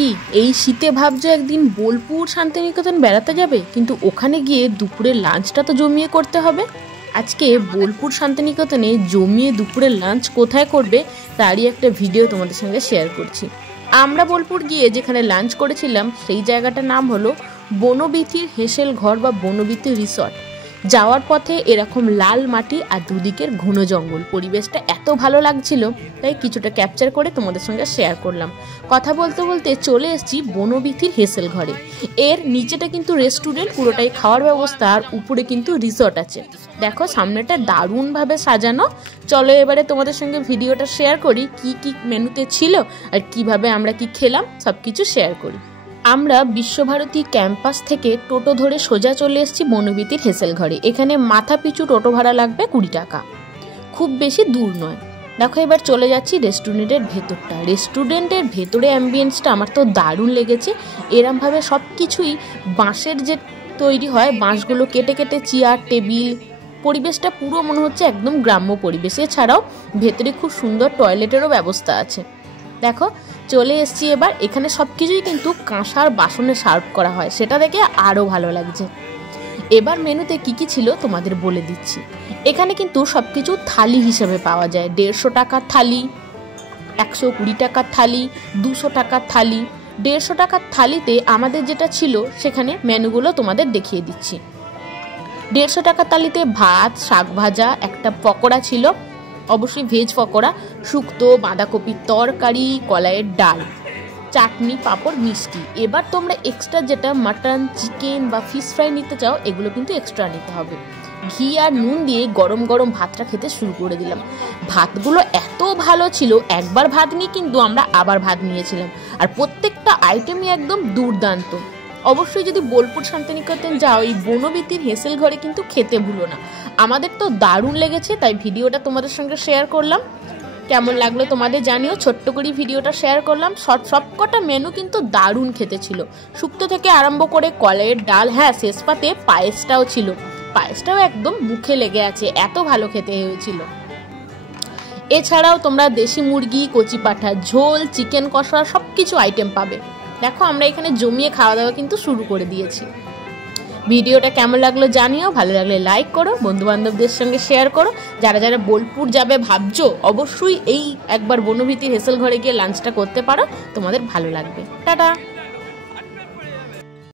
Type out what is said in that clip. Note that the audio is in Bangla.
কি এই শীতে ভাবছো একদিন বোলপুর শান্তিনিকেতন বেড়াতে যাবে, কিন্তু ওখানে গিয়ে দুপুরের লাঞ্চটা তো জমিয়ে করতে হবে। আজকে বোলপুর শান্তিনিকেতনে জমিয়ে দুপুরের লাঞ্চ কোথায় করবে তারই একটা ভিডিও তোমাদের সঙ্গে শেয়ার করছি। আমরা বোলপুর গিয়ে যেখানে লাঞ্চ করেছিলাম সেই জায়গাটার নাম হলো বনবিথির হেসেল ঘর বা বনবিথি রিসর্ট। যাওয়ার পথে এরকম লাল মাটি আর দুদিকের ঘন জঙ্গল, পরিবেশটা এত ভালো লাগছিল তাই কিছুটা ক্যাপচার করে তোমাদের সঙ্গে শেয়ার করলাম। কথা বলতে বলতে চলে এসেছি বনবিথির হেসেল ঘরে। এর নিচেটা কিন্তু রেস্টুরেন্ট, পুরোটাই খাওয়ার ব্যবস্থা, আর উপরে কিন্তু রিসর্ট আছে। দেখো সামনেটা দারুণভাবে সাজানো। চলো এবারে তোমাদের সঙ্গে ভিডিওটা শেয়ার করি, কি কি মেনুতে ছিল আর কিভাবে আমরা কি খেলাম সব কিছু শেয়ার করি। আমরা বিশ্বভারতী ক্যাম্পাস থেকে টোটো ধরে সোজা চলে এসেছি বনবিথির হেসেল ঘরে। এখানে মাথা পিছু টোটো ভাড়া লাগবে 20 টাকা, খুব বেশি দূর নয়। দেখো এবার চলে যাচ্ছি রেস্টুরেন্টের ভেতরটা। রেস্টুরেন্টের ভেতরে অ্যাম্বিয়েন্সটা আমার তো দারুণ লেগেছে। এরমভাবে সব কিছুই বাঁশের যে তৈরি হয়, বাঁশগুলো কেটে কেটে চেয়ার টেবিল, পরিবেশটা পুরো মনে হচ্ছে একদম গ্রাম্য পরিবেশ। এছাড়াও ভেতরে খুব সুন্দর টয়লেটেরও ব্যবস্থা আছে। দেখো চলে এসছি এবার। এখানে সব কিছুই কিন্তু কাঁসার বাসনে সার্ভ করা হয়, সেটা দেখে আরও ভালো লাগছে। এবার মেনুতে কি কি ছিল তোমাদের বলে দিচ্ছি। এখানে কিন্তু সব কিছু থালি হিসেবে পাওয়া যায়। 150 টাকার থালি, 120 টাকার থালি, 200 টাকার থালি। 150 টাকার থালিতে আমাদের যেটা ছিল সেখানে মেনুগুলো তোমাদের দেখিয়ে দিচ্ছি। 150 টাকার থালিতে ভাত, শাক ভাজা, একটা পকোড়া ছিল, অবশ্যই ভেজ পকোড়া, শুক্তো, বাঁধাকপির তরকারি, কলাইয়ের ডাল, চাটনি, পাঁপড়, মিষ্টি। এবার তোমরা এক্সট্রা যেটা মাটন, চিকেন বা ফিশ ফ্রাই নিতে চাও এগুলো কিন্তু এক্সট্রা নিতে হবে। ঘি আর নুন দিয়ে গরম গরম ভাতটা খেতে শুরু করে দিলাম। ভাতগুলো এত ভালো ছিল, একবার ভাত নিয়ে কিন্তু আমরা আবার ভাত নিয়েছিলাম। আর প্রত্যেকটা আইটেমই একদম দুর্দান্ত। অবশ্যই যদি বোলপুর শান্তিনিকেতন যাও এই বনবিথির হেসেল ঘরে কিন্তু খেতে ভুলো না। আমাদের তো দারুণ লেগেছে, তাই ভিডিওটা তোমাদের সঙ্গে শেয়ার করলাম। কেমন লাগলো তোমাদের জানিও। ছোট্ট করে ভিডিওটা শেয়ার করলাম। সবকটা মেনু কিন্তু দারুণ খেতে ছিল, শুক্তো থেকে আরম্ভ করে কলাইয়ের ডাল, হ্যাঁ শেষ পাতে পায়েসটাও ছিল। পায়েসটাও একদম মুখে লেগে আছে, এত ভালো খেতে হয়েছিল। এছাড়াও তোমরা দেশি মুরগি, কচি পাঠা ঝোল, চিকেন কষা সব কিছু আইটেম পাবে। দেখো আমরা এখানে জমিয়ে খাওয়া দাওয়া কিন্তু শুরু করে দিয়েছি। ভিডিওটা কেমন লাগলো জানিও, ভালো লাগলে লাইক করো, বন্ধু বান্ধবদের সঙ্গে শেয়ার করো। যারা যারা বোলপুর যাবে ভাবছো অবশ্যই এই একবার বনবিথির হেসেল ঘরে গিয়ে লাঞ্চটা করতে পারো, তোমাদের ভালো লাগবে। টাটা।